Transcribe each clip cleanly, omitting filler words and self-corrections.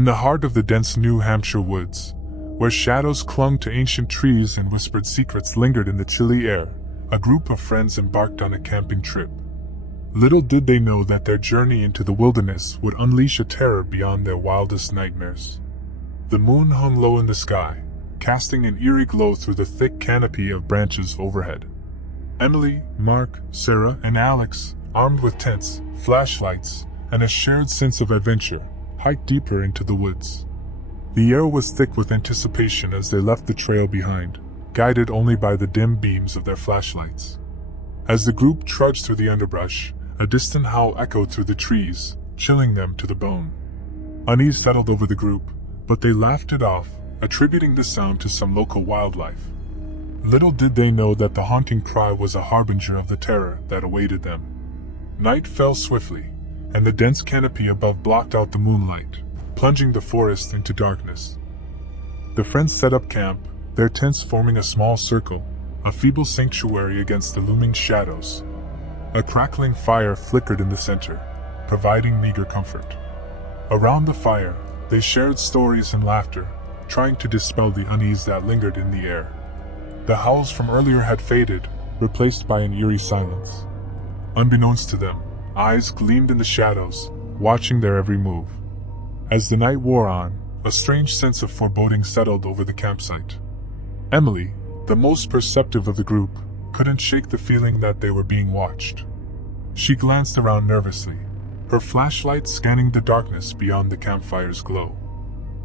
In the heart of the dense New Hampshire woods, where shadows clung to ancient trees and whispered secrets lingered in the chilly air, a group of friends embarked on a camping trip. Little did they know that their journey into the wilderness would unleash a terror beyond their wildest nightmares. The moon hung low in the sky, casting an eerie glow through the thick canopy of branches overhead. Emily, Mark, Sarah, and Alex, armed with tents, flashlights, and a shared sense of adventure, hiked deeper into the woods. The air was thick with anticipation as they left the trail behind, guided only by the dim beams of their flashlights. As the group trudged through the underbrush, a distant howl echoed through the trees, chilling them to the bone. Unease settled over the group, but they laughed it off, attributing the sound to some local wildlife. Little did they know that the haunting cry was a harbinger of the terror that awaited them. Night fell swiftly, and the dense canopy above blocked out the moonlight, plunging the forest into darkness. The friends set up camp, their tents forming a small circle, a feeble sanctuary against the looming shadows. A crackling fire flickered in the center, providing meager comfort. Around the fire, they shared stories and laughter, trying to dispel the unease that lingered in the air. The howls from earlier had faded, replaced by an eerie silence. Unbeknownst to them, eyes gleamed in the shadows, watching their every move. As the night wore on, a strange sense of foreboding settled over the campsite. Emily, the most perceptive of the group, couldn't shake the feeling that they were being watched. She glanced around nervously, her flashlight scanning the darkness beyond the campfire's glow.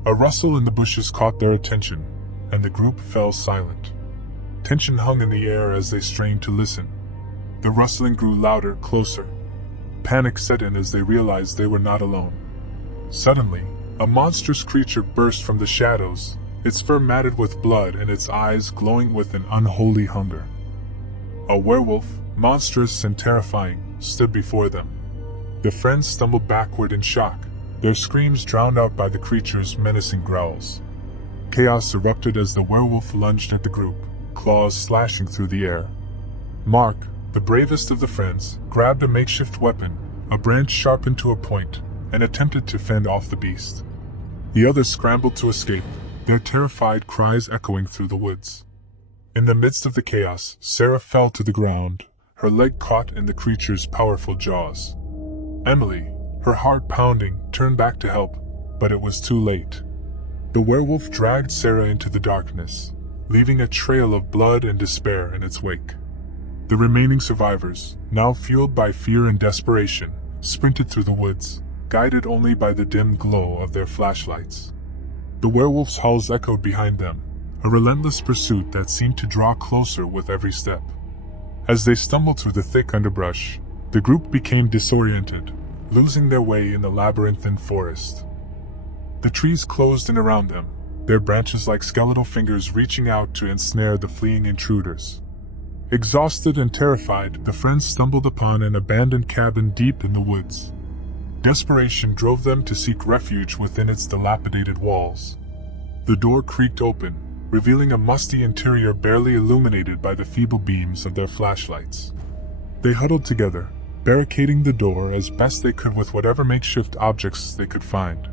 A rustle in the bushes caught their attention, and the group fell silent. Tension hung in the air as they strained to listen. The rustling grew louder, closer. Panic set in as they realized they were not alone. Suddenly, a monstrous creature burst from the shadows, its fur matted with blood and its eyes glowing with an unholy hunger. A werewolf, monstrous and terrifying, stood before them. The friends stumbled backward in shock, their screams drowned out by the creature's menacing growls. Chaos erupted as the werewolf lunged at the group, claws slashing through the air. Mark, the bravest of the friends, grabbed a makeshift weapon, a branch sharpened to a point, and attempted to fend off the beast. The others scrambled to escape, their terrified cries echoing through the woods. In the midst of the chaos, Sarah fell to the ground, her leg caught in the creature's powerful jaws. Emily, her heart pounding, turned back to help, but it was too late. The werewolf dragged Sarah into the darkness, leaving a trail of blood and despair in its wake. The remaining survivors, now fueled by fear and desperation, sprinted through the woods, guided only by the dim glow of their flashlights. The werewolf's howls echoed behind them, a relentless pursuit that seemed to draw closer with every step. As they stumbled through the thick underbrush, the group became disoriented, losing their way in the labyrinthine forest. The trees closed in around them, their branches like skeletal fingers reaching out to ensnare the fleeing intruders. Exhausted and terrified, the friends stumbled upon an abandoned cabin deep in the woods. Desperation drove them to seek refuge within its dilapidated walls. The door creaked open, revealing a musty interior barely illuminated by the feeble beams of their flashlights. They huddled together, barricading the door as best they could with whatever makeshift objects they could find.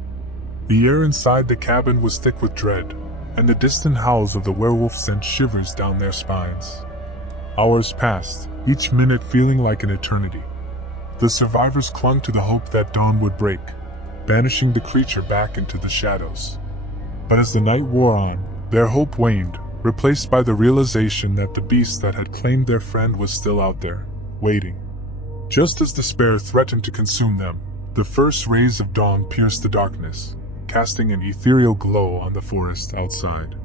The air inside the cabin was thick with dread, and the distant howls of the werewolf sent shivers down their spines. Hours passed, each minute feeling like an eternity. The survivors clung to the hope that dawn would break, banishing the creature back into the shadows. But as the night wore on, their hope waned, replaced by the realization that the beast that had claimed their friend was still out there, waiting. Just as despair threatened to consume them, the first rays of dawn pierced the darkness, casting an ethereal glow on the forest outside.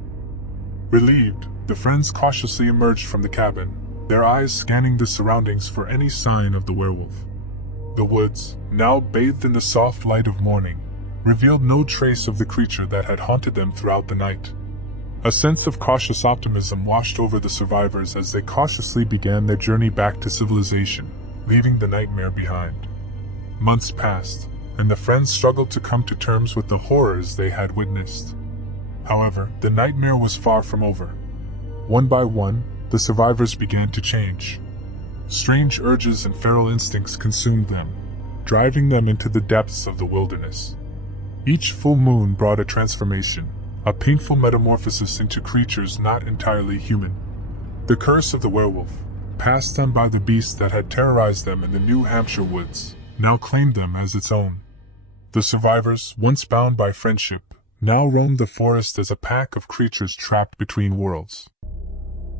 Relieved, the friends cautiously emerged from the cabin, their eyes scanning the surroundings for any sign of the werewolf. The woods, now bathed in the soft light of morning, revealed no trace of the creature that had haunted them throughout the night. A sense of cautious optimism washed over the survivors as they cautiously began their journey back to civilization, leaving the nightmare behind. Months passed, and the friends struggled to come to terms with the horrors they had witnessed. However, the nightmare was far from over. One by one, the survivors began to change. Strange urges and feral instincts consumed them, driving them into the depths of the wilderness. Each full moon brought a transformation, a painful metamorphosis into creatures not entirely human. The curse of the werewolf, passed on by the beast that had terrorized them in the New Hampshire woods, now claimed them as its own. The survivors, once bound by friendship, now roamed the forest as a pack of creatures trapped between worlds.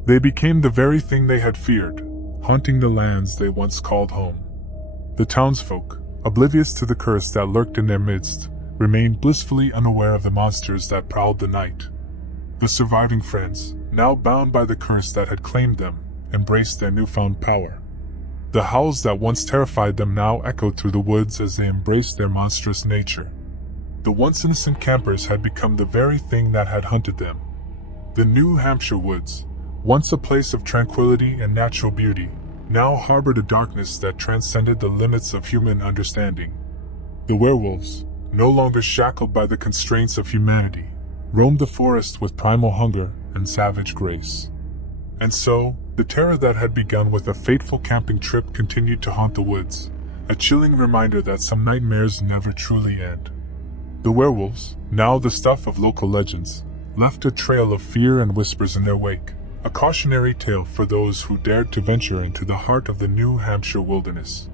They became the very thing they had feared, haunting the lands they once called home. The townsfolk, oblivious to the curse that lurked in their midst, remained blissfully unaware of the monsters that prowled the night. The surviving friends, now bound by the curse that had claimed them, embraced their newfound power. The howls that once terrified them now echoed through the woods as they embraced their monstrous nature. The once innocent campers had become the very thing that had hunted them. The New Hampshire woods, once a place of tranquility and natural beauty, now harbored a darkness that transcended the limits of human understanding. The werewolves, no longer shackled by the constraints of humanity, roamed the forest with primal hunger and savage grace. And so, the terror that had begun with a fateful camping trip continued to haunt the woods, a chilling reminder that some nightmares never truly end. The werewolves, now the stuff of local legends, left a trail of fear and whispers in their wake, a cautionary tale for those who dared to venture into the heart of the New Hampshire wilderness.